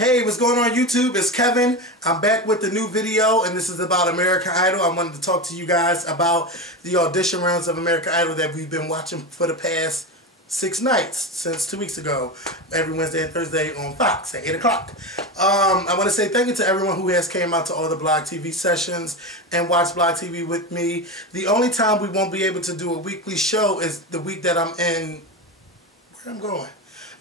Hey, what's going on YouTube? It's Kevin. I'm back with the new video, and this is about American Idol. I wanted to talk to you guys about the audition rounds of American Idol that we've been watching for the past 6 nights, since 2 weeks ago, every Wednesday and Thursday on Fox at 8 o'clock. I want to say thank you to everyone who has came out to all the BlogTV sessions and watched BlogTV with me. The only time we won't be able to do a weekly show is the week that I'm in, where I'm going?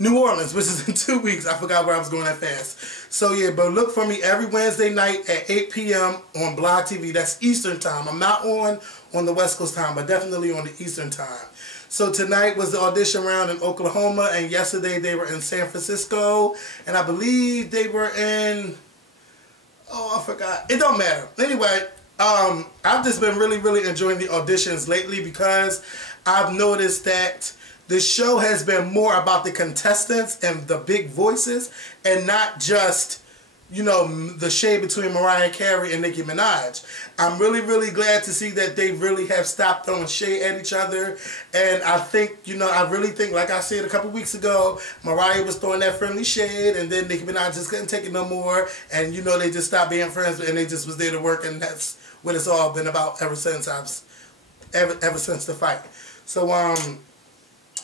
New Orleans, which is in 2 weeks. I forgot where I was going that fast. So yeah, but look for me every Wednesday night at 8 p.m. on BlogTV. That's Eastern time. I'm not on the West Coast time, but definitely on the Eastern time. So tonight was the audition round in Oklahoma, and yesterday they were in San Francisco, and I believe they were in, oh, I forgot. It don't matter. Anyway, I've just been really enjoying the auditions lately because I've noticed that the show has been more about the contestants and the big voices, and not just, you know, the shade between Mariah Carey and Nicki Minaj. I'm really glad to see that they really have stopped throwing shade at each other. And I think, you know, I really think, like I said a couple weeks ago, Mariah was throwing that friendly shade, and then Nicki Minaj just couldn't take it no more. And, you know, they just stopped being friends, and they just was there to work, and that's what it's all been about ever since ever since the fight. So,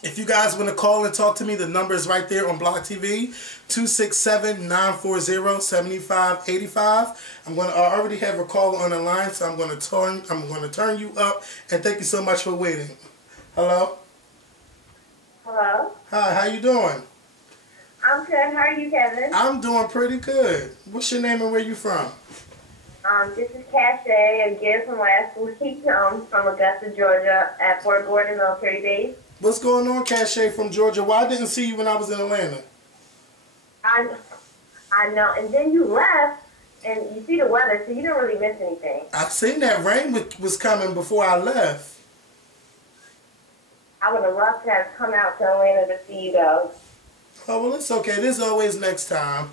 if you guys want to call and talk to me, the number is right there on BlogTV, 267-940-7585. I already have a caller on the line, so I'm going to turn you up, and thank you so much for waiting. Hello? Hello? Hi, how you doing? I'm good. How are you, Kevin? I'm doing pretty good. What's your name and where you from? This is Cache, again from last week, from Augusta, Georgia, at Fort Gordon Military Base. What's going on, Cache from Georgia? Why I didn't see you when I was in Atlanta? I know, and then you left, and you see the weather, so you didn't really miss anything. I seen that rain was coming before I left. I would have loved to have come out to Atlanta to see you, though. Oh, well, it's okay. There's always next time.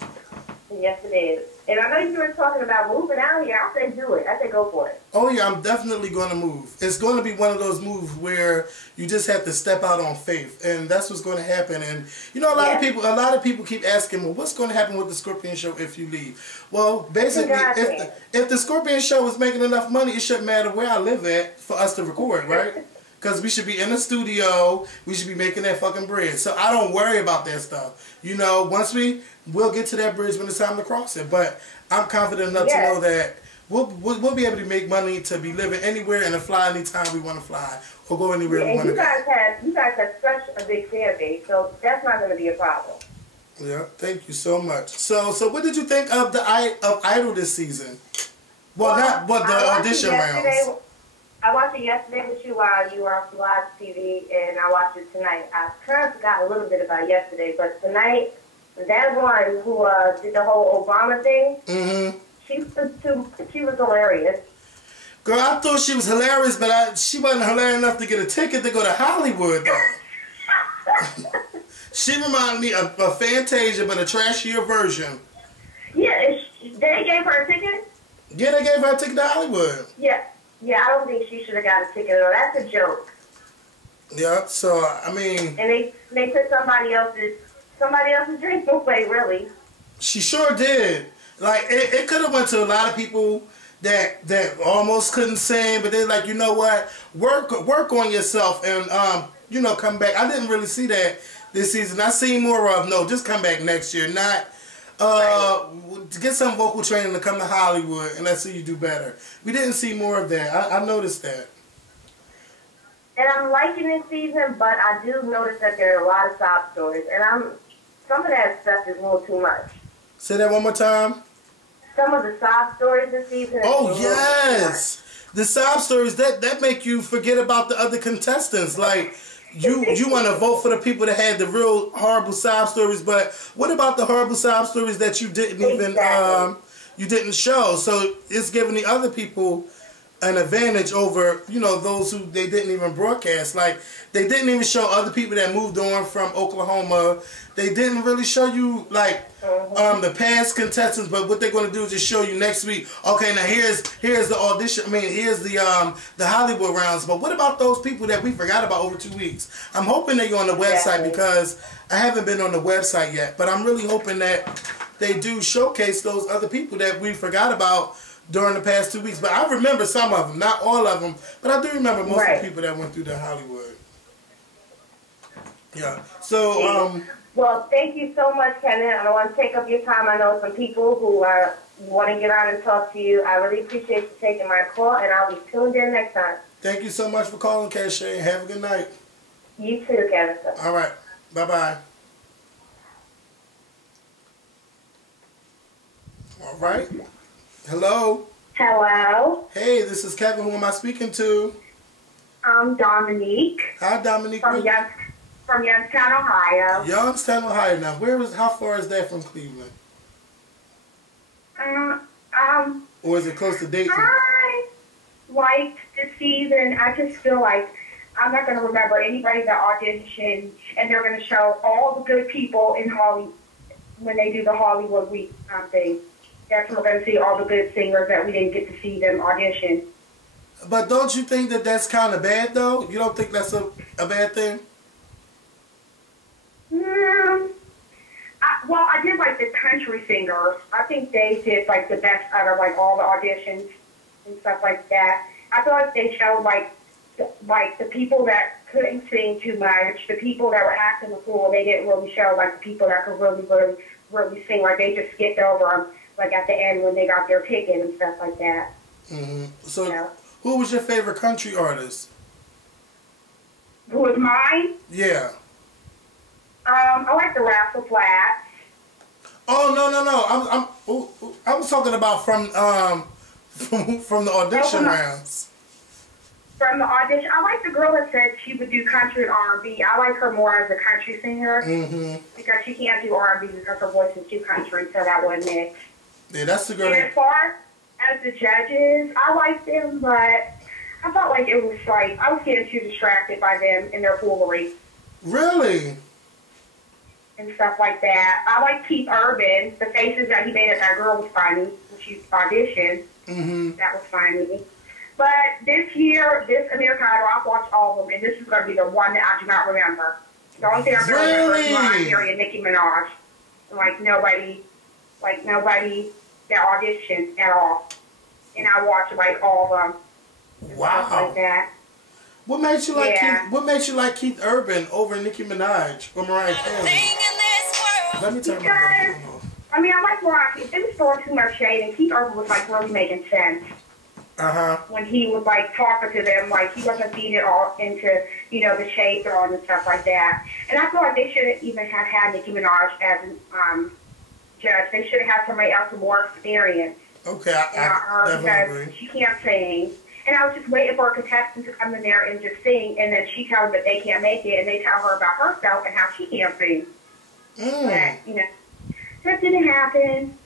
Yes, it is. And I know you were talking about moving out here. I said do it. I said go for it. Oh, yeah, I'm definitely going to move. It's going to be one of those moves where you just have to step out on faith, and that's what's going to happen. And, you know, a lot of people keep asking, well, what's going to happen with the Scorpion Show if you leave? Well, basically, if the Scorpion Show is making enough money, it shouldn't matter where I live at for us to record, right? Because we should be in the studio, we should be making that fucking bread. So I don't worry about that stuff. You know, we'll get to that bridge when it's time to cross it. But I'm confident enough to know that we'll be able to make money to be living anywhere and to fly anytime we want to fly or go anywhere we want to go. You guys have such a big fan base, so that's not going to be a problem. Yeah, thank you so much. So what did you think of Idol this season? Well, not the audition rounds. I watched it yesterday with you while you were on BlogTV, and I watched it tonight. I kind of forgot a little bit about yesterday, but tonight, that one who did the whole Obama thing, she was hilarious. Girl, I thought she was hilarious, but she wasn't hilarious enough to get a ticket to go to Hollywood, though. She reminded me of Fantasia, but a trashier version. Yeah, they gave her a ticket? Yeah, they gave her a ticket to Hollywood. Yeah, I don't think she should have got a ticket at all. That's a joke. Yeah, so, I mean... And they took somebody else's drink away, really. She sure did. Like, it could have went to a lot of people that almost couldn't sing, but they're like, you know what? Work on yourself and, you know, come back. I didn't really see that this season. I seen more of, no, just come back next year, not... to get some vocal training to come to Hollywood and let's see you do better. We didn't see more of that. I noticed that. And I'm liking this season, but I do notice that there are a lot of sob stories, and some of that stuff is a little too much. Say that one more time. Some of the sob stories this season. Oh yes, the sob stories that make you forget about the other contestants. Like. You want to vote for the people that had the real horrible sob stories, but what about the horrible sob stories that you didn't even you didn't show? So it's giving the other people an advantage over, you know, those who they didn't even broadcast. Like, they didn't even show other people that moved on from Oklahoma. They didn't really show you, like, the past contestants, but what they're going to do is just show you next week, okay, now here's the audition, here's the Hollywood rounds. But what about those people that we forgot about over 2 weeks? I'm hoping they're on the website because I haven't been on the website yet, but I'm really hoping that they do showcase those other people that we forgot about during the past 2 weeks. But I remember some of them, not all of them, but I do remember most of the people that went through the Hollywood. Yeah. So, well, thank you so much, Kevin. I don't want to take up your time. I know some people who want to get on and talk to you. I really appreciate you taking my call, and I'll be tuned in next time. Thank you so much for calling, Cashay. Have a good night. You too, Kevin. All right. Bye-bye. All right. Hello. Hello. Hey, this is Kevin. Who am I speaking to? I'm Dominique. Hi, Dominique. From Youngstown, Ohio. Youngstown, Ohio. Now, how far is that from Cleveland? Or is it close to Dayton? I liked the season. I just feel like I'm not going to remember anybody that auditioned, and they're going to show all the good people in Hollywood when they do the Hollywood Week thing. That's when we're going to see all the good singers that we didn't get to see them audition. But don't you think that that's kind of bad, though? You don't think that's a bad thing? Well, I did like the country singers. I think they did like the best out of like all the auditions and stuff like that. I feel like they showed like the people that couldn't sing too much, the people that were acting a fool. They didn't really show like the people that could really sing. Like they just skipped over them like at the end when they got their ticket and stuff like that. So, who was your favorite country artist? Who was mine? Yeah. I like the Rascal Flatts. Oh no! I was talking about from the audition rounds. From the audition, I like the girl that said she would do country and R&B. I like her more as a country singer because she can't do R&B because her voice is too country, so that wouldn't mix. Yeah, that's the girl. And as far as the judges, I liked them, but I felt like it was like I was getting too distracted by them and their foolery. Really? And stuff like that. I like Keith Urban. The faces that he made at that girl was funny when she auditioned. That was funny. But this year, this American Idol, I've watched all of them, and this is going to be the one that I do not remember. The only thing I remember is Mariah Carey and Nicki Minaj. Like nobody that auditioned at all. And I watched like all of them. Wow. Stuff like that. What makes you like Keith Urban over Nicki Minaj or Mariah Carey? Let me turn my phone off. I mean, I like Mariah Carey. They was throwing too much shade, and Keith Urban was like really making sense. When he was like talking to them, like he wasn't feeding it all into, the shade throwing and stuff like that. And I feel like they shouldn't even have had Nicki Minaj as a judge. They should have had somebody else with more experience. Okay, I definitely agree. She can't sing. And I was just waiting for a contestant to come in there and just sing, and then she tells them that they can't make it, and they tell her about herself and how she can't sing. But, that didn't happen.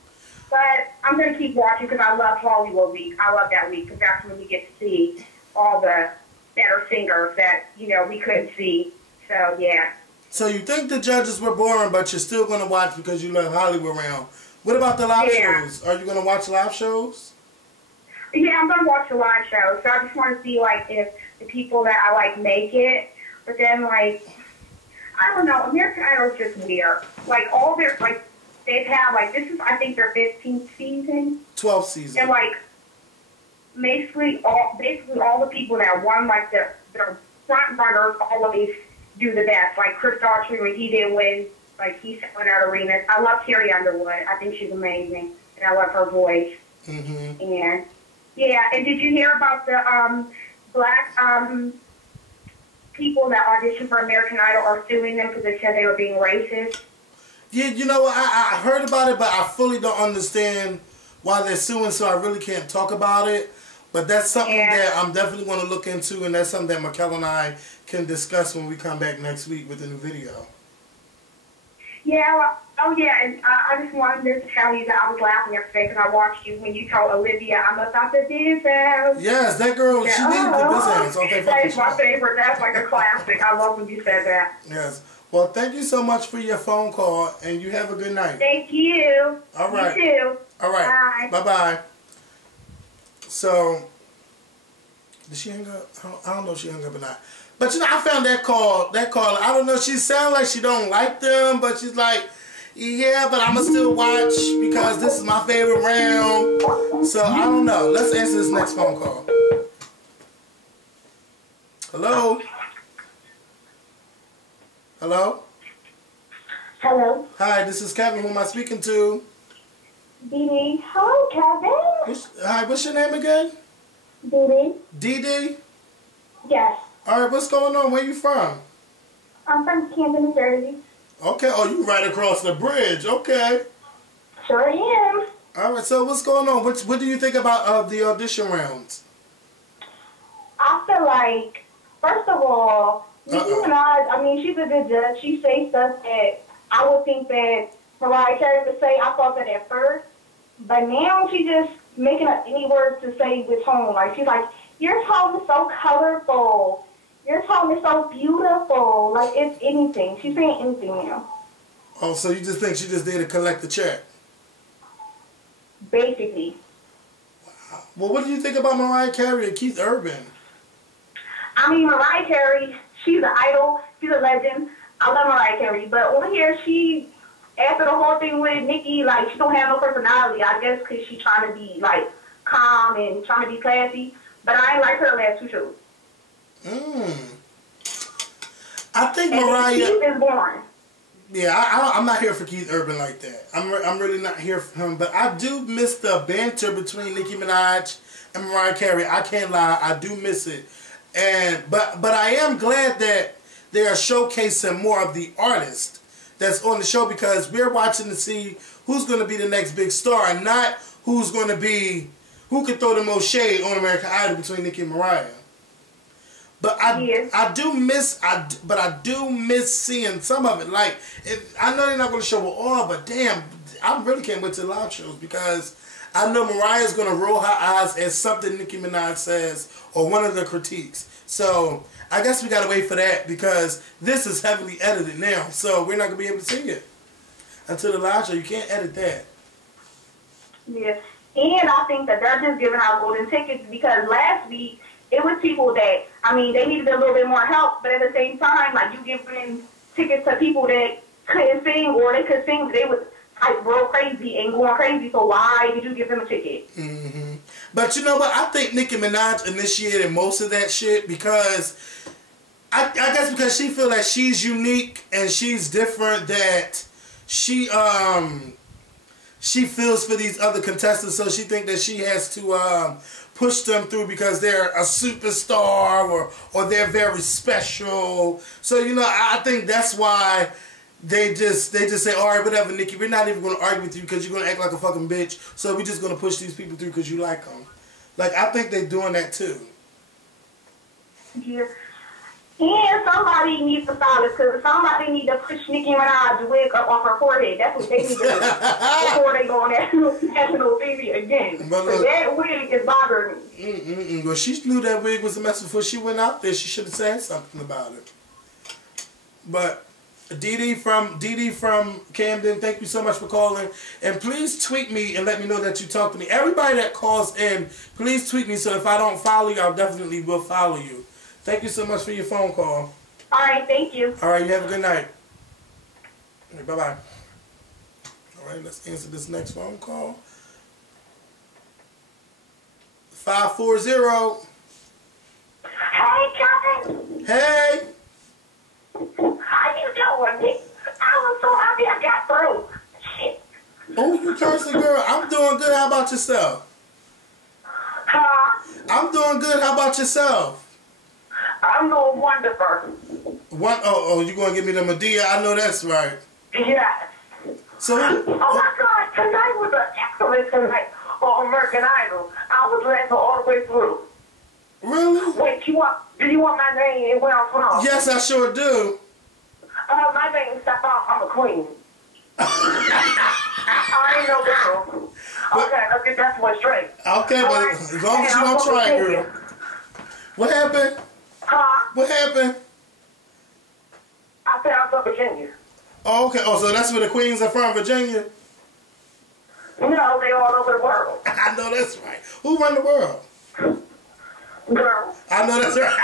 But I'm going to keep watching because I love Hollywood Week. I love that week because that's when we get to see all the better singers that, we couldn't see. So, yeah. So you think the judges were boring, but you're still going to watch because you love Hollywood Round. What about the live shows? Are you going to watch live shows? Yeah, I'm going to watch the live show. So I just want to see, if the people that I like make it. But then, I don't know. American Idol is just weird. All their, they've had, this is, I think, their 15th season. 12th season. And, basically all the people that won, the front runners always do the best. Like Chris Daughtry, when he did win, he's selling out arenas. I love Carrie Underwood. I think she's amazing. And I love her voice. And... yeah, and did you hear about the black people that auditioned for American Idol are suing them because they said they were being racist? Yeah, I heard about it, but I fully don't understand why they're suing, so I really can't talk about it. But that's something that I'm definitely going to look into, and that's something that Mikkel and I can discuss when we come back next week with a new video. Yeah, and I just wanted to tell you that I was laughing yesterday because I watched you when you told Olivia I'm about to dance. Yes, that girl, she did the business. Okay, that is my favorite. That's like a classic. I love when you said that. Yes. Well, thank you so much for your phone call, and you have a good night. Thank you. All right. You too. All right. Bye. Bye-bye. So, did she hang up? I don't know if she hung up or not. But, I found that call, I don't know, she sounds like she don't like them, but she's like, Yeah, but I'ma still watch because this is my favorite round. So I don't know. Let's answer this next phone call. Hello? Hello? Hello. Hi, this is Kevin. Who am I speaking to? Dee. Hello, Kevin. Hi, what's your name again? Dee. Dee? Yes. Alright, what's going on? Where you from? I'm from Camden, New Jersey. Okay, oh, you right across the bridge. Okay. Sure am. Alright, so what's going on? What do you think about the audition rounds? I feel like, first of all, Nicki Minaj, I mean, she's a good judge. She says stuff that I would think that Mariah Carey would say. I thought that at first. But now she's just making up any words to say with tone. Like, she's like, your tone is so colorful. Your tone is so beautiful. Like, it's anything. She's saying anything now. Oh, so you just think she just there to collect the check? Basically. Wow. Well, what do you think about Mariah Carey and Keith Urban? I mean, Mariah Carey, she's an idol. She's a legend. I love Mariah Carey. But on here, she, after the whole thing with Nicki, like, she don't have no personality. I guess because she's trying to be, like, calm and trying to be classy. But I ain't like her last two shows. I think and Mariah... Keith is boring. Yeah, I'm not here for Keith Urban like that. I'm really not here for him. But I do miss the banter between Nicki Minaj and Mariah Carey. I can't lie, I do miss it. But I am glad that they are showcasing more of the artist that's on the show, because we're watching to see who's going to be the next big star and not who's going to be, who can throw the most shade on American Idol between Nicki and Mariah. But I do miss seeing some of it. Like, I know they're not going to show it all, but damn, I really can't wait to the live shows, because I know Mariah's going to roll her eyes at something Nicki Minaj says or one of the critiques. So I guess we got to wait for that, because this is heavily edited now, so we're not going to be able to see it until the live show. You can't edit that. Yeah, and I think that they're just giving out golden tickets, because last week it was people that, I mean, they needed a little bit more help, but at the same time, like, you giving tickets to people that couldn't sing, or they could sing, but they was like real crazy and going crazy, so why did you give them a ticket? But you know what? I think Nicki Minaj initiated most of that shit, because I guess because she feel like she's unique and she's different, that she feels for these other contestants, so she think that she has to push them through because they're a superstar or they're very special. So, you know, I think that's why they just say, all right, whatever, Nicki, we're not even going to argue with you because you're going to act like a fucking bitch, so we're just going to push these people through because you like them. Like, I think they're doing that too. Yeah. And somebody needs to stop it, because somebody needs to push Nicki Minaj's wig up off her forehead. That's what they need to do before they go on national TV again. But look, that wig is bothering me. Well, she knew that wig was a mess before she went out there. She should have said something about it. But Dee from Camden, thank you so much for calling. And please tweet me and let me know that you talked to me. Everybody that calls in, please tweet me, so if I don't follow you, I definitely will follow you. Thank you so much for your phone call. All right, thank you. All right, you have a good night. Bye-bye. All right, let's answer this next phone call. 540. Hey, Kevin. Hey. How you doing, Nick? I was so happy I got through. Shit. Oh, you cursing, girl. I'm doing good. How about yourself? Huh? I'm doing good. How about yourself? I'm doing wonderful. Oh, you going to give me the Medea? I know that's right. Yes. So, oh, my God. Tonight was an excellent tonight on American Idol. I was laughing all the way through. Really? Wait, do you want my name and where I'm from? Yes, I sure do. My name is Stefan. I'm a queen. I ain't no girl. Okay, let's get that one straight. Okay, but right. as long as you don't try, girl. What happened? Huh? What happened? I said I'm from Virginia. Oh, okay. Oh, so that's where the queens are from, Virginia? No, they all over the world. I know that's right. Who run the world? Girl. I know that's right.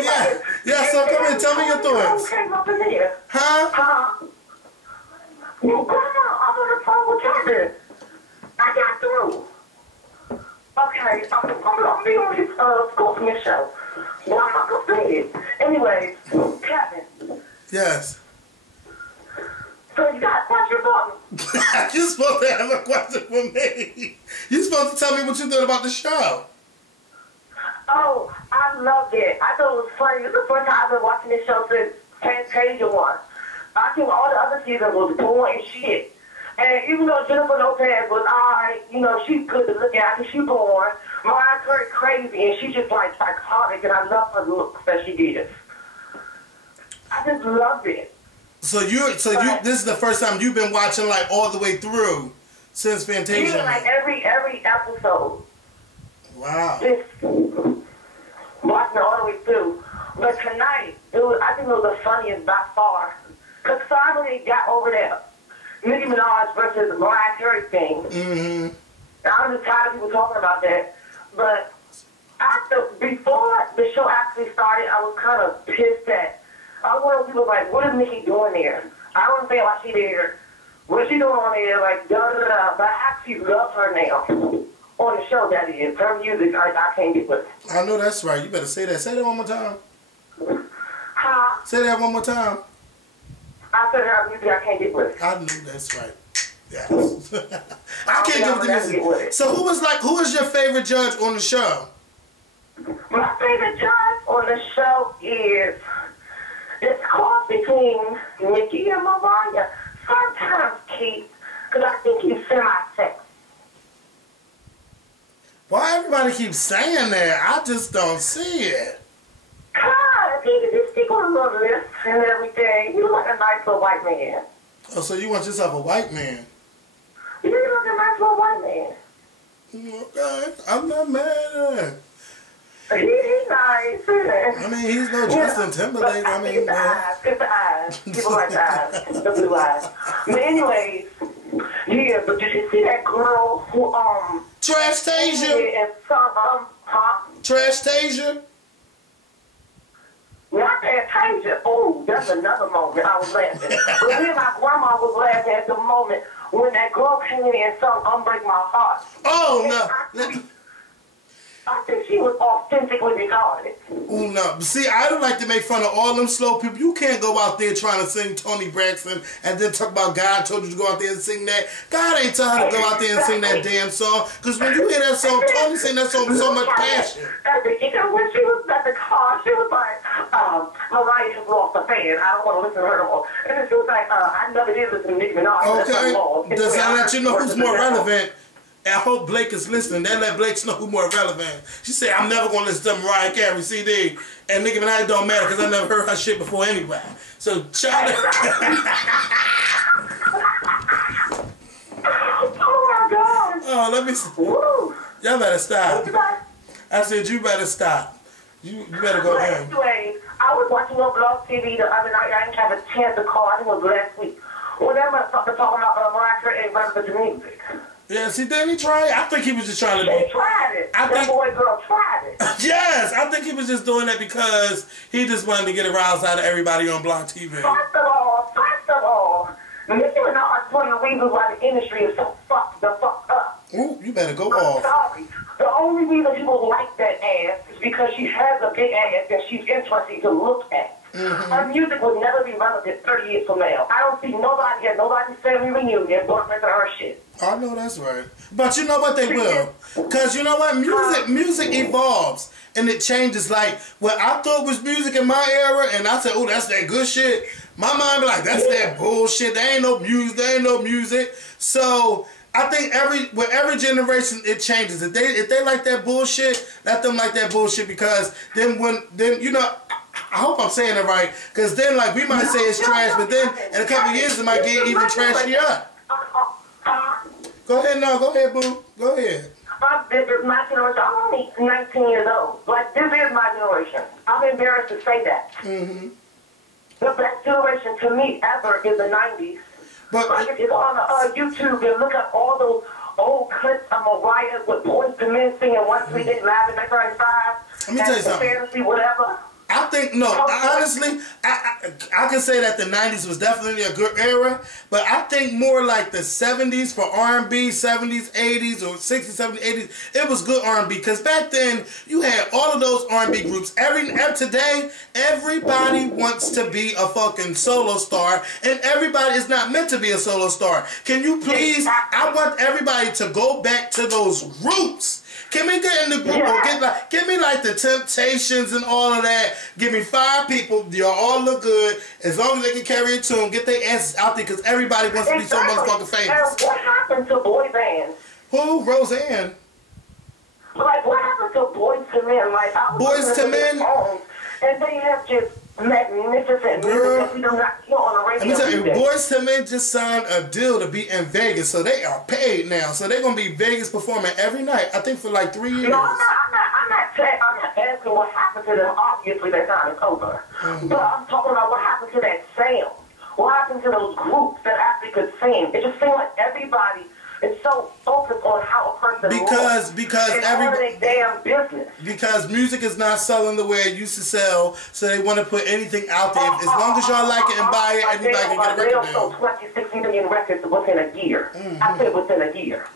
Yeah. Yes, so come here, tell me your thoughts. Huh? Well, Grandma, I'm on the phone with Kevin. I got through. Okay, I'm be on his School Smith show. Well, I'm not going to say it. Anyways, Kevin. Yes. So you got a question for me? You're supposed to have a question for me. You're supposed to tell me what you thought about the show. Oh, I loved it. I thought it was funny. This is the first time I've been watching this show since Fantasia one. I think all the other seasons was boring and shit. And even though Jennifer Lopez was alright, you know, she's good to look at, she's boring. Mariah Carey crazy, and she's just like psychotic, and I love her looks that she did. I just loved it. So this is the first time you've been watching like all the way through since Fantasia. Yeah, like every episode. Wow. Just watching it all the way through. But tonight, I think it was the funniest by far. Because finally got over that Nicki Minaj versus Mariah Carey thing. Mm-hmm. And I'm just tired of people talking about that. But before the show actually started, I was kind of pissed at. I was one of those people like, what is Nicki doing there? I don't understand why she's there. What is she doing on there? Like, da-da-da. But I actually love her now. On the show, that is. Her music, I can't get with it. I know that's right. You better say that. Say that one more time. Huh? Say that one more time. I said her music, I can't get with it. I knew that's right. Yes. I can't get with the music. So who was your favorite judge on the show? My favorite judge on the show is, it's caught between Nicki and Mariah. Sometimes Keith, because I think he's semi-sex. Why everybody keeps saying that? I just don't see it. God, he can just stick on a little list and everything. You look like a nice little white man. Oh, so you want yourself a white man? You look like a nice little white man. Okay, I'm not mad at it. He's nice, isn't he? I mean, he's no Justin Timberlake. I mean, it's the eyes. People like the eyes. The blue eyes. But anyways, yeah, but did you see that girl who, Trash Tasia? And some, Trash Tasia? Not that Tasia. Oh, that's another moment I was laughing. But then my grandma was laughing at the moment when that girl came in and sung Unbreak My Heart. Oh, no. I think she was authentically retarded. Oh, no. See, I don't like to make fun of all them slow people. You can't go out there trying to sing Toni Braxton and then talk about God told you to go out there and sing that. God ain't telling her to go out there and sing that damn song. Because when you hear that song, Toni sing that song with so much passion. You know, when she was at the car, she was like, Mariah has lost a fan. I don't want to listen to her no more. And then she was like, I never did listen to Nicki Minaj. Okay. Does that let you know who's more relevant? And I hope Blake is listening. That let Blake know who's more relevant. She said, I'm never going to listen to Mariah Carey CD. And Nicki Minaj don't matter because I never heard her shit before anyway. So, Charlie. Oh, my God. Oh, let me. Woo. Y'all better stop. I said, you better stop. You better go in. Anyway, I was watching on BlogTV the other night. I didn't have a chance to call. I think it was last week. When they were talking about Mariah Carey and relevant to music. Yeah, see, didn't he try it? I think he was just trying to They tried it. That boy girl tried it. Yes, I think he was just doing that because he just wanted to get a rouse out of everybody on BlogTV. First of all, Nicki Minaj is one of the reasons why the industry is so fucked up. Ooh, you better go I'm off. sorry. The only reason people like that ass is because she has a big ass and she's interesting to look at. Mm-hmm. Her music would never be relevant 30 years from now. I don't see nobody at nobody's family reunion going to listen to her shit. I know that's right. But you know what, they will. Because you know what? Music evolves. And it changes. Like, what I thought was music in my era, and I said, oh, that's that good shit. My mind be like, that's that bullshit. There ain't no music. There ain't no music. So I think with every generation it changes. If they like that bullshit, let them like that bullshit, because then you know, I hope I'm saying it right, because then like we might say it's trash, but then in a couple of years it might get even trashier. Go ahead, boo. Go ahead. This is my generation. I'm only 19 years old. Like, this is my generation. I'm embarrassed to say that. Mm-hmm. The best generation to me ever is the 90s. But like, if you go on YouTube and look up all those old clips of Mariah with Boyz II Men singing 1 3 Live in 1995. Let me tell you something. Fantasy, whatever. I think, no, honestly, I can say that the 90s was definitely a good era, but I think more like the 70s for R&B, 70s, 80s, or 60s, 70s, 80s, it was good R&B, because back then, you had all of those R&B groups. Today, everybody wants to be a fucking solo star, and everybody is not meant to be a solo star. Can you please, I want everybody to go back to those roots. Can we get in the group or give me like the Temptations and all of that? Give me 5 people. Y'all all look good. As long as they can carry a tune, get their asses out there, because everybody wants to be so motherfucking famous. What happened to boy bands? Who? Roseanne. Like, what happened to Boys to Men? Like, I was Boys to Men? And they have just magnificent music that we do not hear on the radio. Let me tell you, Boys to Men just signed a deal to be in Vegas, so they are paid now. So they're gonna be Vegas performing every night. I think for like 3 years. No, I'm not asking what happened to them. Obviously, that time is over. But I'm talking about what happened to that sound. What happened to those groups that actually could sing? It just seemed like everybody is so focused on how a person because everybody damn business. Because music is not selling the way it used to sell, so they want to put anything out there. As long as y'all like it and buy it, anybody can get a record deal. Sold 60 million records within a year. I said within a year.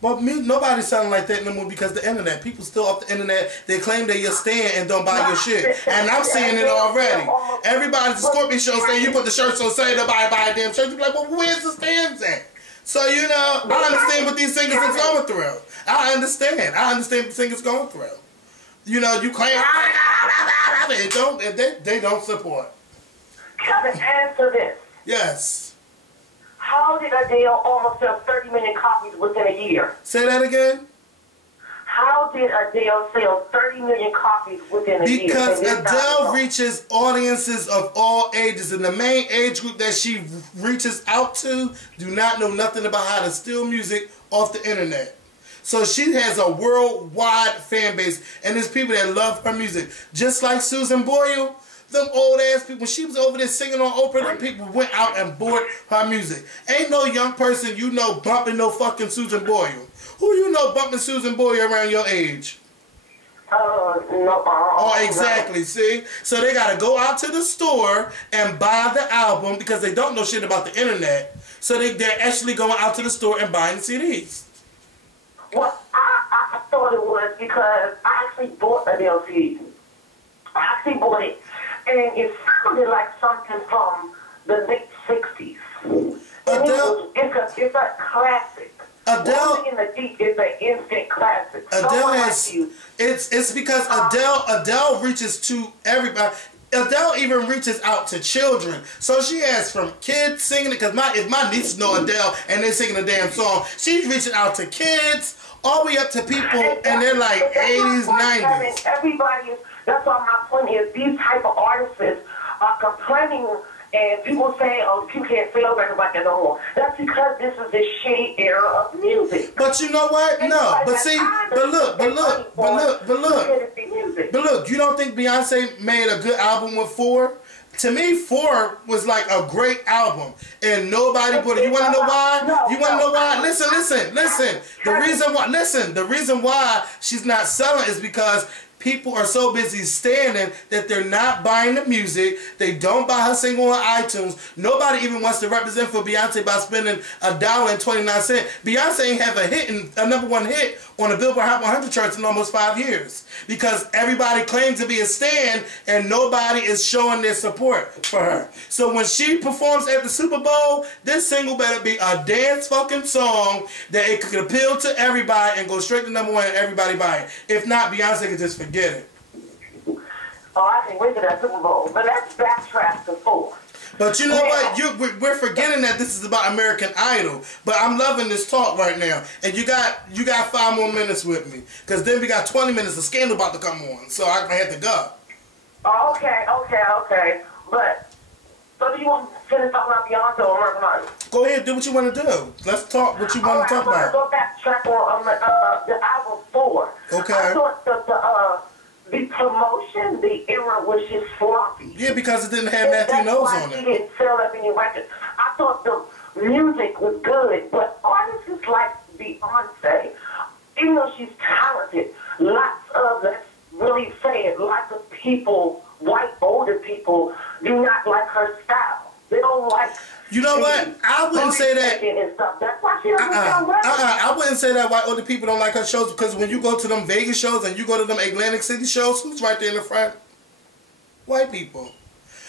Well, nobody's selling like that no more because the internet. People still off the internet. They claim they're your stand and don't buy your shit. And I'm seeing it already. Everybody's the Scorpion show saying you put the shirts on, say nobody buy a damn shirt. You be like, well, where's the stands at? So, you know, I understand what these singers are going through. I understand what the singers going through. You know, you claim, they don't support. Kevin, answer this. Yes. How did Adele almost sell 30 million copies within a year? Say that again? How did Adele sell 30 million copies within a year? Because Adele reaches audiences of all ages, and the main age group that she reaches out to do not know nothing about how to steal music off the internet. So she has a worldwide fan base, and there's people that love her music. Just like Susan Boyle, them old ass people, when she was over there singing on Oprah, them people went out and bought her music. Ain't no young person you know bumping no fucking Susan Boyle. Who you know bumping Susan Boyle around your age? No. Oh, exactly, see? So they got to go out to the store and buy the album because they don't know shit about the internet. So they're actually going out to the store and buying CDs. Well, I thought it was because I actually bought Adele CD. I actually bought it, and it sounded like something from the late 60s. Adele, it's a classic. Adele in the Deep is an instant classic. Adele has it's because Adele reaches to everybody. Adele even reaches out to children. So she has from kids singing it, because if my nieces know Adele and they're singing a damn song, she's reaching out to kids all the way up to people and they're like 80s, 90s. Everybody is, that's why my point is these type of artists are complaining. And people say, oh, you can't sell records like that no more. That's because this is the shitty era of music. But you know what? No. But see, but look, you don't think Beyonce made a good album with 4? To me, 4 was like a great album. And nobody put it. You want to know why? You want to know why? Listen. The reason why she's not selling is because people are so busy standing that they're not buying the music. They don't buy her single on iTunes. Nobody even wants to represent for Beyonce by spending $1.29. Beyonce ain't have a #1 hit on the Billboard Hot 100 charts in almost 5 years because everybody claims to be a stan and nobody is showing their support for her. So when she performs at the Super Bowl, this single better be a dance fucking song that it could appeal to everybody and go straight to #1 and everybody buy it. If not, Beyonce could just forget it. Oh, I can't wait for that Super Bowl. But let's backtrack to 4. But you know what? We're forgetting that this is about American Idol. But I'm loving this talk right now. And you got 5 more minutes with me. Because then we got 20 minutes of Scandal about to come on. So I have to go. Oh, okay. But, so do you want to finish talking about Beyonce or American Idol? Go ahead, do what you want to do. Let's talk what you want to talk about. I'm going to go backtrack on the album 4. Okay. I thought the promotion, the era was just sloppy. Yeah, because it didn't have Matthew Knowles on it. She didn't sell that many records. I thought the music was good, but artists like Beyonce, even though she's talented, lots of, let's really saying lots of people, white older people, do not like her style. They don't like. You know what? I wouldn't say that. And stuff. That's why she doesn't sound right. I wouldn't say that white older people don't like her shows, because when you go to them Vegas shows and you go to them Atlantic City shows, who's right there in the front? White people.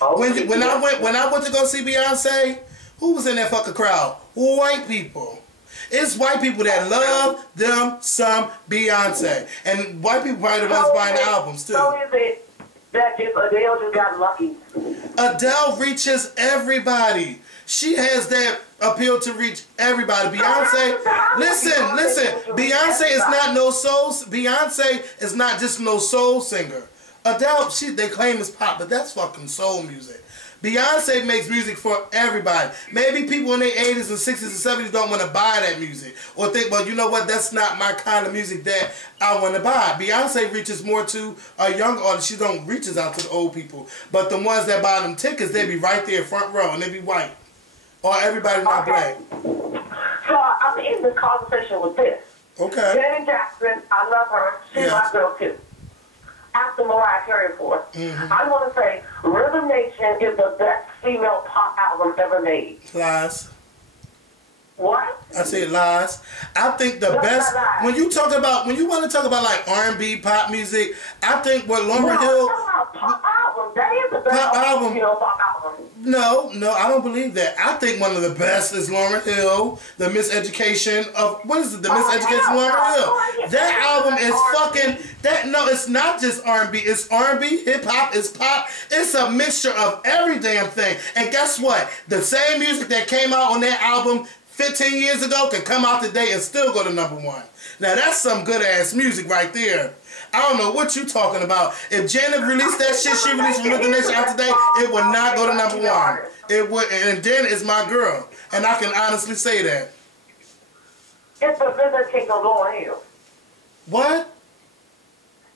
Oh, When I went to go see Beyonce, who was in that fucking crowd? White people. It's white people that love them some Beyonce, and white people probably the ones buying the albums too. So is it that if Adele just got lucky? Adele reaches everybody. She has that appeal to reach everybody. Beyonce, listen. Beyonce is not no soul. Beyonce is not just no soul singer. Adele, they claim it's pop, but that's fucking soul music. Beyonce makes music for everybody. Maybe people in their 80s and 60s and 70s don't want to buy that music, or think, well, you know what, that's not my kind of music that I want to buy. Beyonce reaches more to a young audience. She don't reaches out to the old people. But the ones that buy them tickets, they be right there front row, and they be white. Or everybody not black. So I'm in this conversation with this. Okay. Janet Jackson, I love her. She's my girl too. After Mariah Carey, of course. I want to say Rhythm Nation is the best female pop album ever made. Lies. What? I said lies. I think the best, when you want to talk about like R&B pop music, I think what Lauryn Hill. Pop album. That is the best album. Pop album. No, I don't believe that. I think one of the best is Lauryn Hill, The Miseducation of, what is it, The Miseducation of Lauryn Hill. That album is fucking, no, it's not just R&B. It's R&B, hip-hop, it's pop. It's a mixture of every damn thing. And guess what? The same music that came out on that album 15 years ago can come out today and still go to #1. Now that's some good ass music right there. I don't know what you talking about. If Janet released that shit she released from Rhythm Nation out today, it would not go to #1. It would, and Janet is my girl, and I can honestly say that. It's a miseducation of Lauryn Hill. What?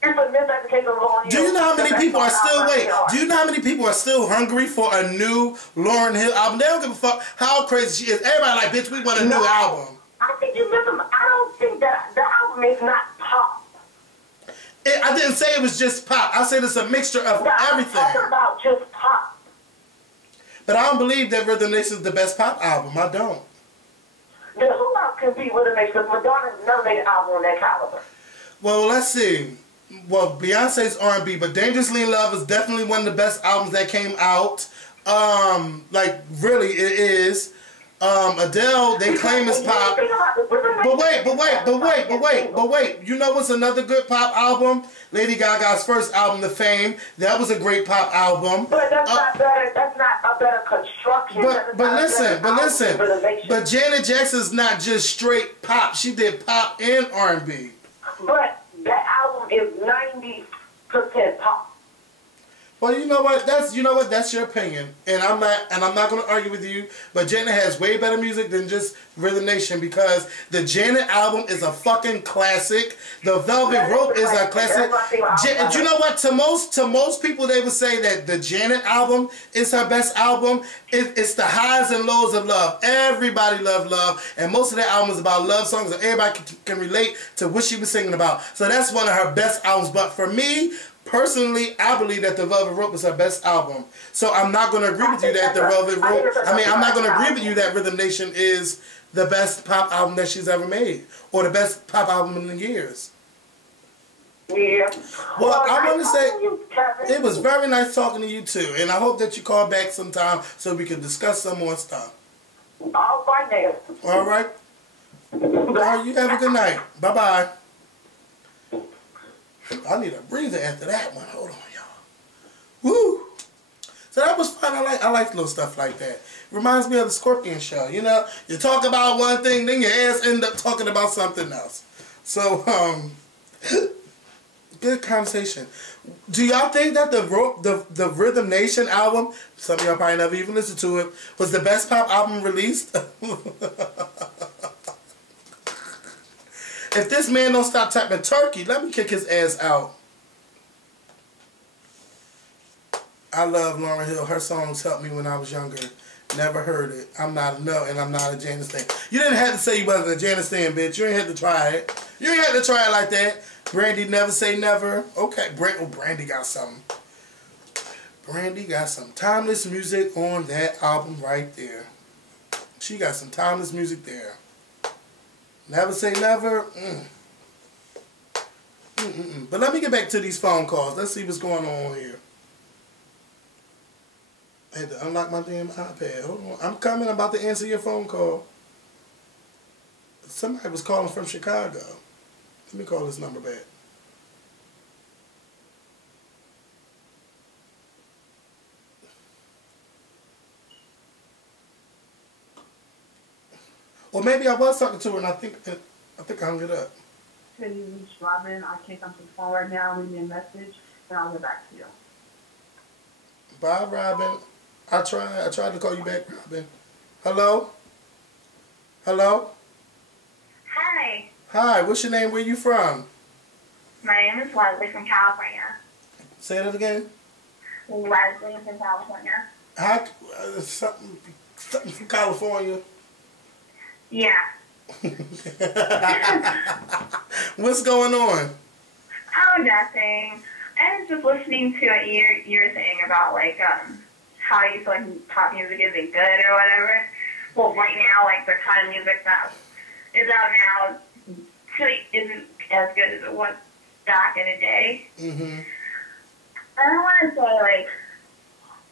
It's a miseducation of Lauryn Hill. Do you know how many people are still Do you know how many people are still hungry for a new Lauryn Hill album? They don't give a fuck how crazy she is. Everybody like, bitch, we want a new album. I think you listen. I don't think that the album is not pop. I didn't say it was just pop. I said it's a mixture of everything. I'm talking about just pop. But I don't believe that Rhythm Nation is the best pop album. I don't. Then who else can beat Rhythm Nation? Because Madonna never made an album on that caliber. Well, let's see. Well, Beyonce's R&B, but Dangerously in Love is definitely one of the best albums that came out. Like, really, it is. Adele, they claim it's pop. But wait. You know what's another good pop album? Lady Gaga's first album, The Fame. That was a great pop album. But that's not better. That's not a better construction. But listen. But Janet Jackson's not just straight pop. She did pop and R&B. But that album is 90% pop. Well, you know what? That's your opinion, and I'm not going to argue with you. But Janet has way better music than just Rhythm Nation, because the Janet album is a fucking classic. The Velvet Rope is a classic. Do you know what? To most people, they would say that the Janet album is her best album. It's the highs and lows of love. Everybody loves love, and most of that album is about love songs, and everybody can relate to what she was singing about. So that's one of her best albums. But for me, personally, I believe that The Velvet Rope is her best album. So I'm not going to agree with you that The Velvet Rope, I'm not going to agree with you that Rhythm Nation is the best pop album that she's ever made, or the best pop album in the years. Yeah. Well, I want to say it was very nice talking to you too, and I hope that you call back sometime so we can discuss some more stuff. All right, now. All right. All right, you have a good night. Bye-bye. I need a breather after that one. Hold on, y'all. Woo! So that was fun. I like little stuff like that. Reminds me of the Scorpion show. You know, you talk about one thing, then your ass end up talking about something else. So, good conversation. Do y'all think that the Rhythm Nation album, some of y'all probably never even listened to it, was the best pop album released? If this man don't stop tapping turkey, let me kick his ass out. I love Lauryn Hill. Her songs helped me when I was younger. Never heard it. I'm not a Janet stan. You didn't have to say you wasn't a Janet stan, bitch. You ain't had to try it. You ain't had to try it like that. Brandy, Never Say Never. Okay, Brandy got something. Brandy got some timeless music on that album right there. She got some timeless music there. Never Say Never. But let me get back to these phone calls. Let's see what's going on here. I had to unlock my damn iPad. Hold on. I'm coming. I'm about to answer your phone call. Somebody was calling from Chicago. Let me call this number back. Or maybe I was talking to her and I think I hung it up. Can you reach Robin? I can't come to the phone right now. Leave me a message and I'll get back to you. Bye, Robin. I tried to call you back, Robin. Hello? Hello? Hi. Hi, what's your name? Where you from? My name is Leslie from California. Say that again? Leslie from California. How, something from California? Yeah. What's going on? Oh, nothing. I was just listening to what you were saying about, like, how you feel like pop music isn't good or whatever. Well, right now, like, the kind of music that is out now really isn't as good as it was back in the day. I don't want to say, like,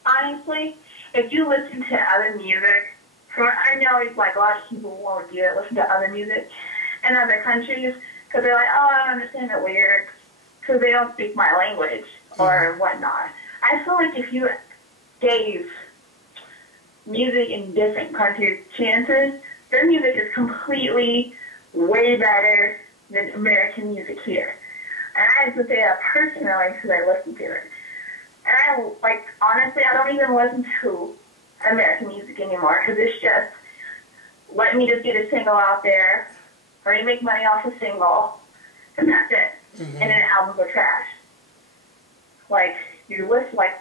honestly, if you listen to other music, I know it's like a lot of people won't do it, listen to other music in other countries, because they're like, oh, I don't understand the lyrics, because they don't speak my language or whatnot. I feel like if you gave music in different countries chances, their music is completely way better than American music here. And I have to say that personally because I listen to it. And I, like, honestly, I don't even listen to American music anymore because it's just, let me just get a single out there, or you make money off a single, and that's it. And then albums are trash. Like, you listen, like,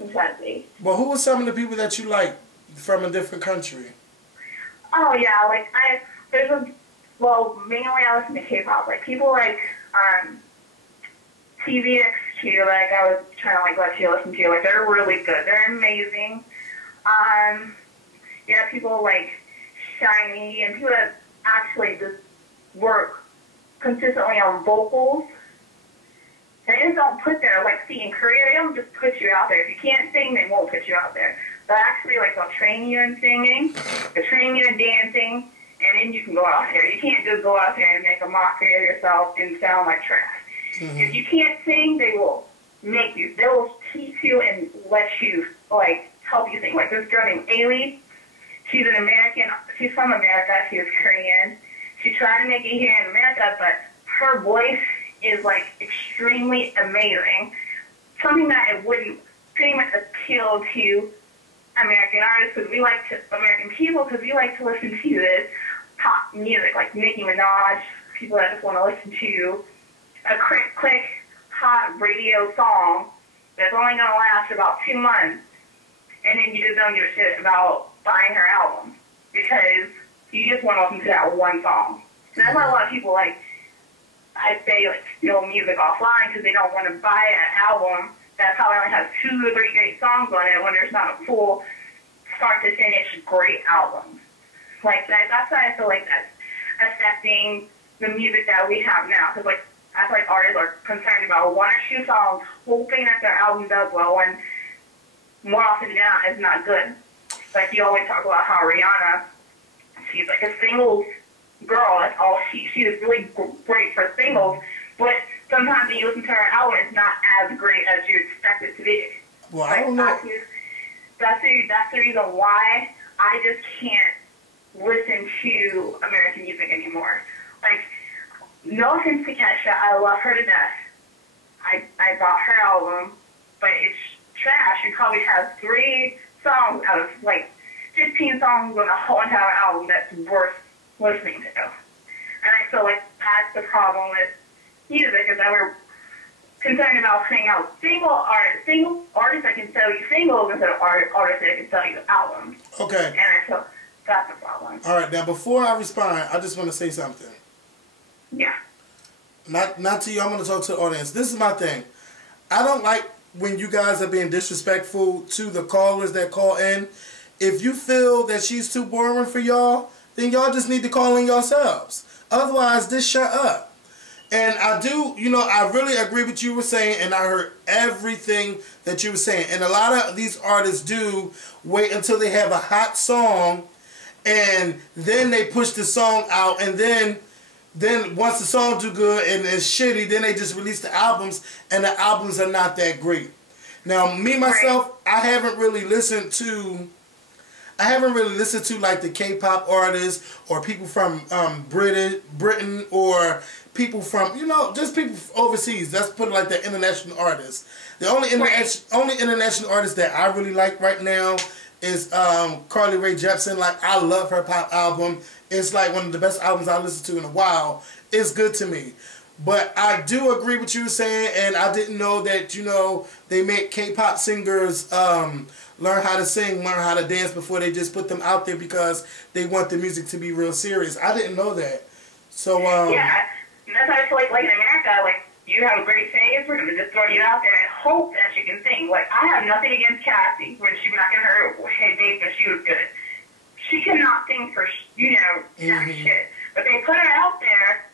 insanity. Well, who are some of the people that you like from a different country? Oh, yeah, like, mainly I listen to K-pop. Like, people like, TVXQ, like, I was trying to, like, let you listen to. Like, they're really good. They're amazing. Yeah, people like Shiny and people that actually just work consistently on vocals. They just don't put their, like, see, in Korea, they don't just put you out there. If you can't sing, they won't put you out there. But actually, like, they'll train you in singing, they'll train you in dancing, and then you can go out there. You can't just go out there and make a mockery of yourself and sound like trash. If you can't sing, they will make you. They will teach you and let you, like, help you sing. Like this girl named Ailey, she's an American. She's from America. She was Korean. She tried to make it here in America, but her voice is, like, extremely amazing. Something that it wouldn't pretty much appeal to American artists, because we like to, American people, because we like to listen to this pop music, like Nicki Minaj, people that just want to listen to a quick, hot radio song that's only going to last about 2 months, and then you just don't give a shit about buying her album, because you just want to listen to that one song. And that's why a lot of people, like, I say, like, steal music offline, because they don't want to buy an album that probably only has 2 or 3 great songs on it when there's not a full start to finish great album. Like, that's why I feel like that's affecting the music that we have now, because, like, I feel like artists are concerned about 1 or 2 songs, hoping that their album does well, when more often than not, it's not good. Like, you always talk about how Rihanna, she's like a singles girl. That's all she is really great for singles, but sometimes when you listen to her album, it's not as great as you expect it to be. Well, like, I don't know. That's the reason why I just can't listen to American music anymore. Like, no offense to Kesha, I love her to death. I bought her album, but it's trash. She probably has 3 songs out of, like, 15 songs on a whole entire album that's worth listening to. And I feel like that's the problem with music, is that we're concerned about putting out single artists that can sell you singles instead of artists that can sell you albums. Okay. And I feel that's the problem. All right. Now, before I respond, I just want to say something. Yeah. Not to you. I'm gonna talk to the audience. This is my thing. I don't like when you guys are being disrespectful to the callers that call in. If you feel that she's too boring for y'all, then y'all just need to call in yourselves. Otherwise, just shut up. And I do, you know, I really agree with what you were saying, and I heard everything that you were saying. And a lot of these artists do wait until they have a hot song, and then they push the song out, and then once the song do good and it's shitty, then they just release the albums, and the albums are not that great. Now, me myself, I haven't really listened to like the K-pop artists or people from Britain or people from, you know, just people overseas. Let's put it like that, international artists. The only international artist that I really like right now is Carly Rae Jepsen. Like, I love her pop album. It's like one of the best albums I listened to in a while. It's good to me. But I do agree with you saying, and I didn't know that, you know, they make K-pop singers learn how to sing, learn how to dance before they just put them out there because they want the music to be real serious. I didn't know that. So, yeah, and that's why I feel like in America, like, you have a great face, we're going to just throw you out there and hope that you can sing. Like, I have nothing against Cassie when she was not going to her head dates and she was good. She cannot sing for, you know, shit. But they put her out there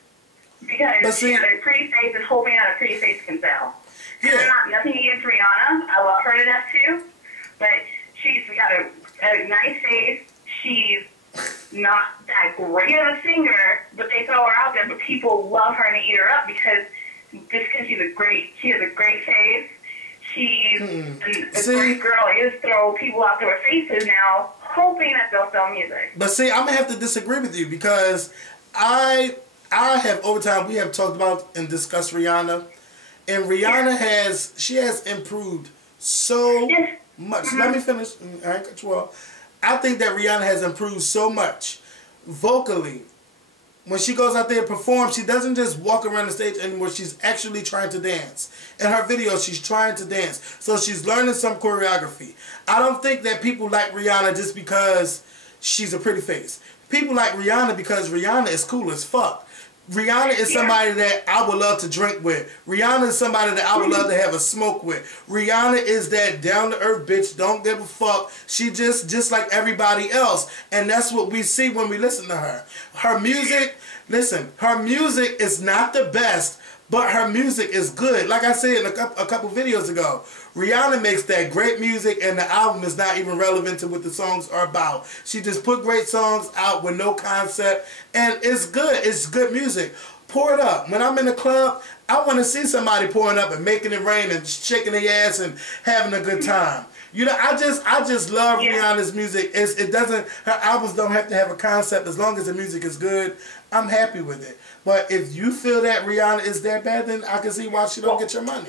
because she has a pretty face and hoping that a pretty face can sell. And I'm nothing against Rihanna. I love her to death too. But she's got a nice face. She's not that great of a singer, but they throw her out there. But people love her and they eat her up because she has a great face. She's a great girl. You just throw people out there with faces now, hoping that they'll sell music. But see, I'm gonna have to disagree with you because I have over time we have talked about and discussed Rihanna, and Rihanna has improved so much. Let me finish. I ain't cut you off. I think that Rihanna has improved so much vocally. When she goes out there and performs, she doesn't just walk around the stage anymore. She's actually trying to dance. In her videos, she's trying to dance. So she's learning some choreography. I don't think that people like Rihanna just because she's a pretty face. People like Rihanna because Rihanna is cool as fuck. Rihanna is somebody that I would love to drink with. Rihanna is somebody that I would love to have a smoke with. Rihanna is that down-to-earth bitch, don't give a fuck. She just like everybody else. And that's what we see when we listen to her. Her music, listen, her music is not the best, but her music is good. Like I said a couple videos ago, Rihanna makes that great music and the album is not even relevant to what the songs are about. She just put great songs out with no concept and it's good. It's good music. Pour it up. When I'm in the club, I want to see somebody pouring up and making it rain and shaking their ass and having a good time. You know, I just love Rihanna's music. Her albums don't have to have a concept. As long as the music is good, I'm happy with it. But if you feel that Rihanna is that bad, then I can see why she don't get your money.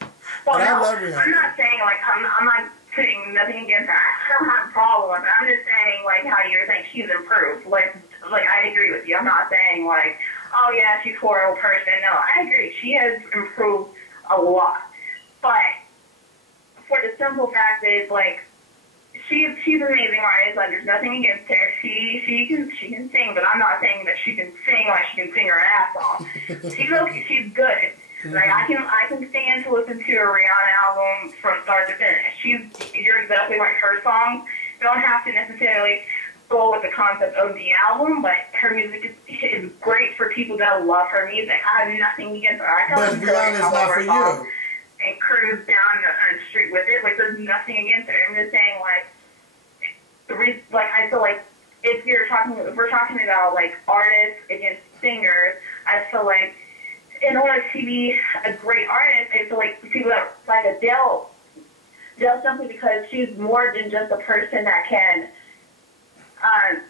Well, but I love Rihanna. I'm not saying, like, I'm not putting nothing against her. I don't have a problem with it. I'm just saying, like, how you're saying she's improved. Like, I agree with you. I'm not saying, like, oh, yeah, she's a horrible person. No, I agree. She has improved a lot. But for the simple fact is, like, she's an amazing artist. Like, there's nothing against her. She can sing, but I'm not saying that she can sing like she can sing her ass off. She's okay. She's good. Like, I can stand to listen to a Rihanna album from start to finish. You're exactly like her songs don't have to necessarily go with the concept of the album, but her music is great for people that love her music. I have nothing against her. I but Rihanna's not for you. And cruise down the street with it. Like, there's nothing against her. I'm just saying, like, I feel like if we're talking about, like, artists against singers, I feel like in order to be a great artist, I feel like people that like Adele simply because she's more than just a person that can.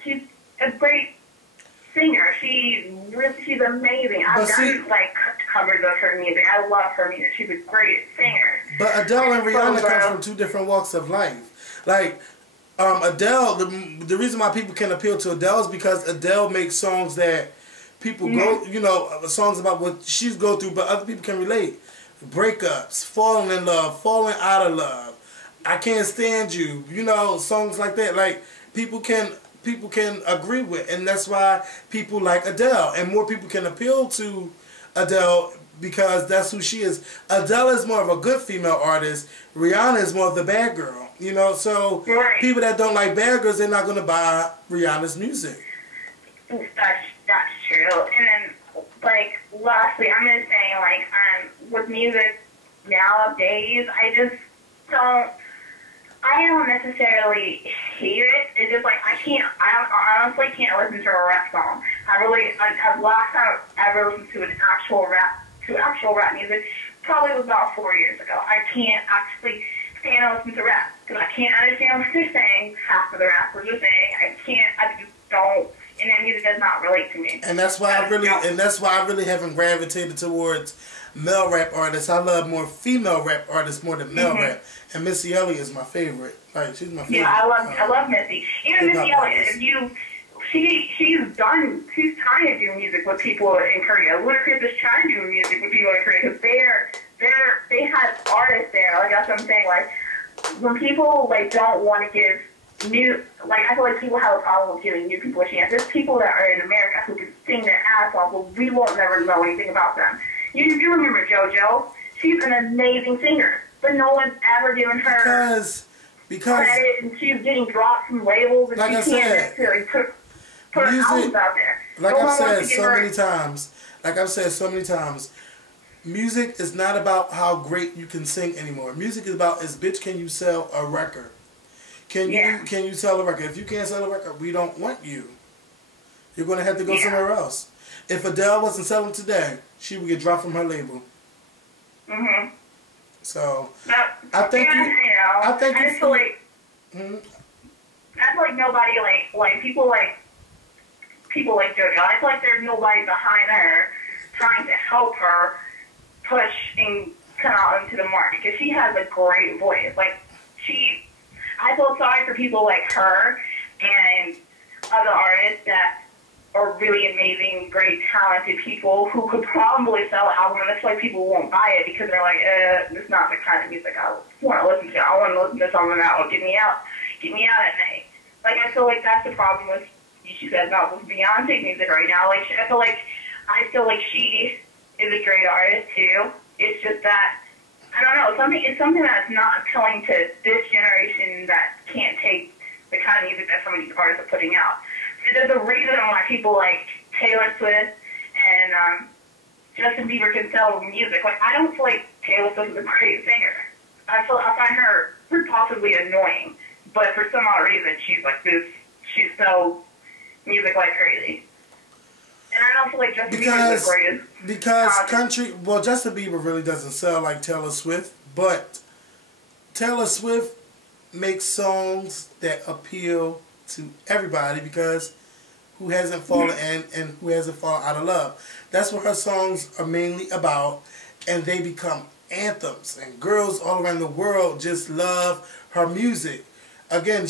She's a great singer. She's amazing. I've done like covers of her music. I love her music. She's a great singer. But Adele and Rihanna come from two different walks of life. Like Adele, the reason why people can appeal to Adele is because Adele makes songs that people go, you know, songs about what she's going through, but other people can relate. Breakups, falling in love, falling out of love. I can't stand you. You know, songs like that. Like people can agree with, and that's why people like Adele, and more people can appeal to Adele because that's who she is. Adele is more of a good female artist. Rihanna is more of the bad girl. You know, so people that don't like bad girls, they're not going to buy Rihanna's music. That's true. And then, like, lastly, I'm just saying, like, with music nowadays, I don't necessarily hate it. It's just like I honestly can't listen to a rap song. Last time I ever listened to actual rap music probably was about 4 years ago. I can't actually stand and listen to rap because I can't understand what they're saying. Half of the rappers are saying I just don't, and that music does not relate to me. And that's why I really haven't gravitated towards male rap artists. I love more female rap artists more than male rap. And Missy Elliott is my favorite. Like, she's my favorite. Yeah, I love Missy. Even Missy Elliott, she's trying to do music with people in Korea. Ludacris is trying to do music with people in Korea because they have artists there. Like, that's what I'm saying. Like, when people like don't want to give I feel like people have a problem with giving new people a chance. There's people that are in America who can sing their ass off, but we won't never know anything about them. You do remember JoJo? She's an amazing singer, but no one's ever given her credit, and she's getting dropped from labels, and she can't necessarily put her albums out there. Like I've said so many times, music is not about how great you can sing anymore. Music is about bitch, can you sell a record? Can you sell a record? If you can't sell a record, we don't want you. You're going to have to go somewhere else. If Adele wasn't selling today, she would get dropped from her label. So I think I feel like nobody like people like JoJo. I feel like there's nobody behind her trying to help her push and come out into the market because she has a great voice. I feel sorry for people like her and other artists that are really amazing, great, talented people who could probably sell an album, and that's why people won't buy it because they're like, it's not the kind of music I want to listen to. I want to listen to something that will get me out at night. Like, I feel like that's the problem with, she said about with Beyonce music right now. Like, I feel like she is a great artist too. It's just that, I don't know, it's something that's not appealing to this generation that can't take the kind of music that some of these artists are putting out. There's a reason why people like Taylor Swift and Justin Bieber can sell music. Like, I don't feel like Taylor Swift is a great singer. I find her possibly annoying, but for some odd reason she's like this. She sells music like crazy. And I don't feel like Justin Bieber is the greatest. Because Justin Bieber really doesn't sell like Taylor Swift, but Taylor Swift makes songs that appeal to everybody because who hasn't fallen and who hasn't fallen out of love. That's what her songs are mainly about, and they become anthems, and girls all around the world just love her music. Again,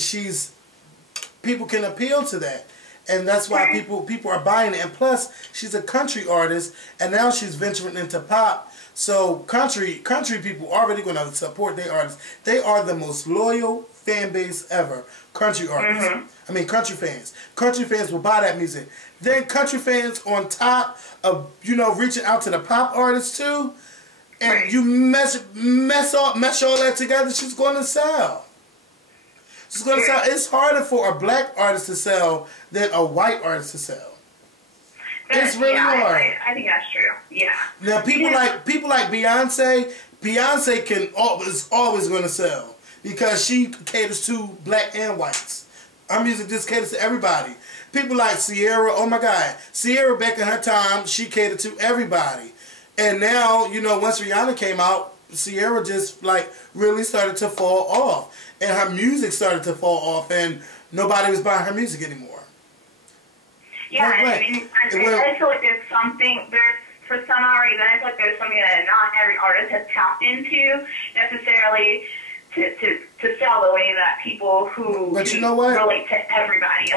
people can appeal to that. And that's why people are buying it. And plus, she's a country artist, and now she's venturing into pop. So country people are already going to support their artists. They are the most loyal fan base ever. Country artists. I mean, country fans. Country fans will buy that music. Then country fans on top of, reaching out to the pop artists too. And you mesh all that together, she's going to sell. She's going to sell. It's harder for a black artist to sell than a white artist to sell. It's really hard. I think that's true. Yeah. Now people like Beyonce. Beyonce is always going to sell because she caters to black and whites. Her music just caters to everybody. People like Sierra. Oh my God, Sierra back in her time, she catered to everybody. And now, once Rihanna came out, Sierra just really started to fall off, and her music started to fall off, and nobody was buying her music anymore. Yeah, I feel like for some odd reason, I feel like there's something that not every artist has tapped into necessarily to sell the way that people who relate to everybody.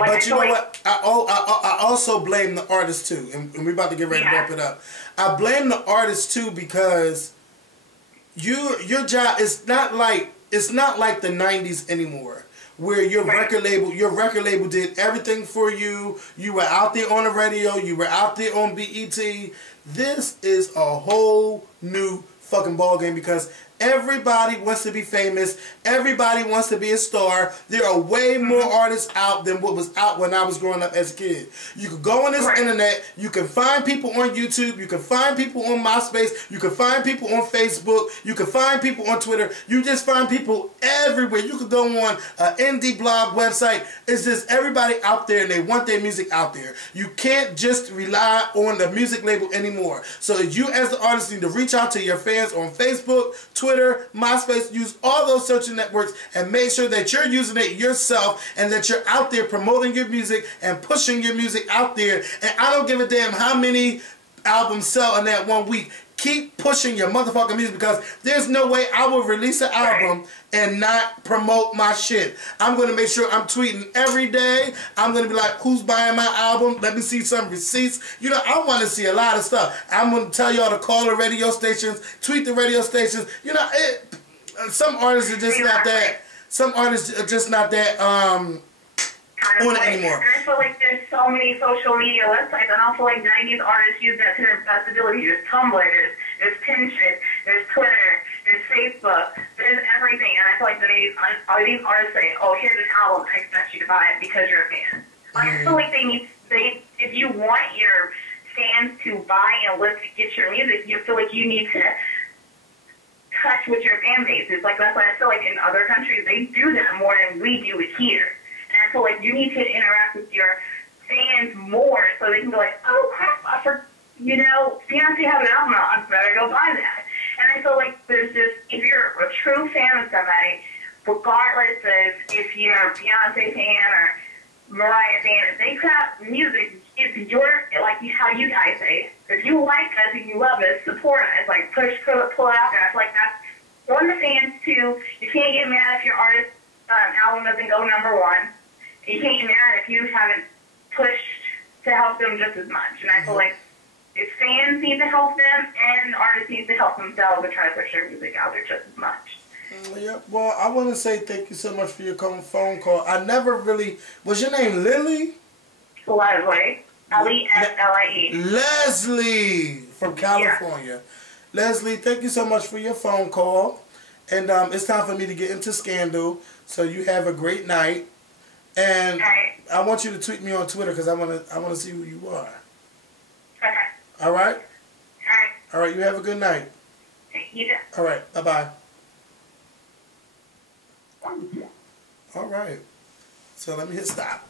I also blame the artist too, and we're about to get ready to wrap it up. I blame the artist too because your job is not like the 90s anymore, where your record label did everything for you. You were out there on the radio. You were out there on BET. This is a whole new fucking ball game because everybody wants to be famous. Everybody wants to be a star. There are way more artists out than what was out when I was growing up as a kid. You can go on this internet. You can find people on YouTube. You can find people on MySpace. You can find people on Facebook. You can find people on Twitter. You just find people everywhere. You can go on an indie blog website. It's just everybody out there and they want their music out there. You can't just rely on the music label anymore. So you as the artist need to reach out to your fans on Facebook, Twitter, MySpace. Use all those social networks and make sure that you're using it yourself and that you're out there promoting your music and pushing your music out there. And I don't give a damn how many albums sell in that 1 week. Keep pushing your motherfucking music because there's no way I will release an album and not promote my shit. I'm going to make sure I'm tweeting every day. I'm going to be like, who's buying my album? Let me see some receipts. You know, I want to see a lot of stuff. I'm going to tell y'all to call the radio stations, tweet the radio stations. You know, some artists are just not that. Some artists are just not that on it anymore. And I feel like there's so many social media websites, and also like 90s artists use that to their best ability. There's Tumblr, there's Pinterest, there's Twitter, there's Facebook, there's everything. And I feel like these artists say, "Oh, here's this album. I expect you to buy it because you're a fan." Like, I feel like if you want your fans to buy and get your music, you feel like you need to touch with your fan base. It's like that's why I feel like in other countries they do that more than we do it here. And I feel like you need to interact with your fans more so they can be like, oh crap, Beyonce have an album out, I better go buy that. And I feel like there's just, if you're a true fan of somebody, regardless of if you're a Beyonce fan or Mariah fan, if they put out music, it's your, like how you guys say, if you like us and you love us, support us, like pull it out there. I feel like that's one, the fans, two, you can't get mad if your artist album doesn't go #1. You can't get mad if you haven't pushed to help them just as much. And I feel like if fans need to help them and artists need to help themselves and try to push their music out there just as much. Yeah, well, I want to say thank you so much for your phone call. I never really... Was your name Lily? Leslie. Leslie. Leslie from California. Yeah. Leslie, thank you so much for your phone call. And it's time for me to get into Scandal. So you have a great night. And I want you to tweet me on Twitter because I want to see who you are. Okay. All right? All right. All right, you have a good night. You too. All right, bye-bye. All right. So let me hit stop.